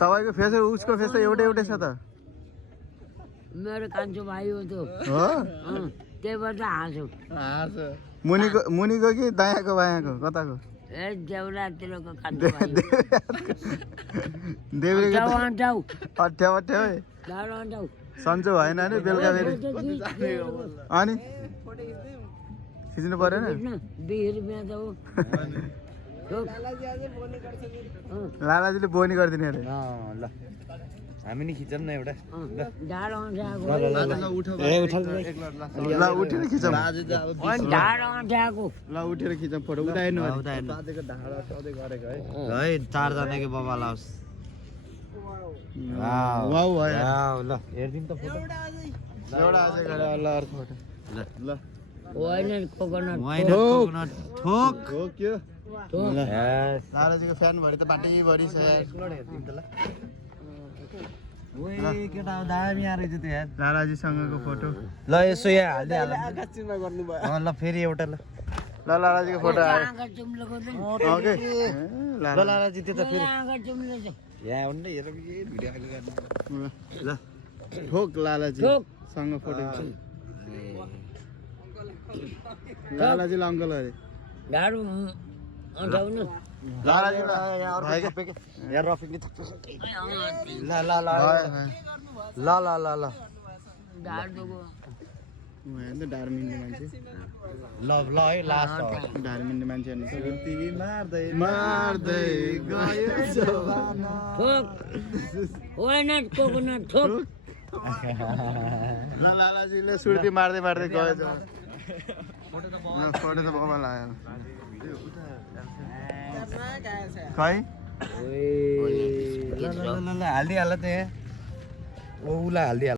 तपाईँको फेस उसको फेस त एउटै छ त मेरो कान्छो भाइ हो त्यो त्यही भएर हाँसो मुनिको कि दायाँको बायाँको कताको देउरातिरको कान्छो भाइ अठ्याउ सन्चो भएन नि बेलुका फेरि अनि खिच्नु परेन 20 रुपियाँ त हो लालाजीले बोनी गरिदिने अरे ल हामी नि खिचौँ न एउटा ल उठेर खिचौँ ढाड ल उठेर खिचौँ फोटो उदाइनु है 4जनाको बाबा लाओस् वाउ भयो ल हेर्दिम त फोटो एउटा अझै गरे ल अर्को फोटो ल कोकोनट थोक हो के ल लालाजीको फ्यान भरि त बाटै भरि छ यार हेर्दिम त ल ओए केटा दामी आरेछ त्यो यार लालाजीसँगको फोटो ल यसो यहाँ हाल्दै हाल ल फेरि एउटा ल ल लालाजीको फोटो आयो ओके ल लालाजी त्यो त फेरि यहाँ हुन्न हेर भिडियो खाली गर्नु ल ठोक लालाजी सँग फोटो लालाजीले अङ्कल अरे लालाजी यहाँ रफिकले ल ल ल ल ल ल ल ढाड मिल्ने मान्छे ल ल है लास्ट ढाड मिल्ने मान्छे मार्दै गयो कोकोनट ठोक ल लालाजीले सुर्ती मार्दै मार्दै गयो फोटो त बाबा लाग्यो खै ल हालिदिइहाल त यहाँ उसलाई हालिदिइहाल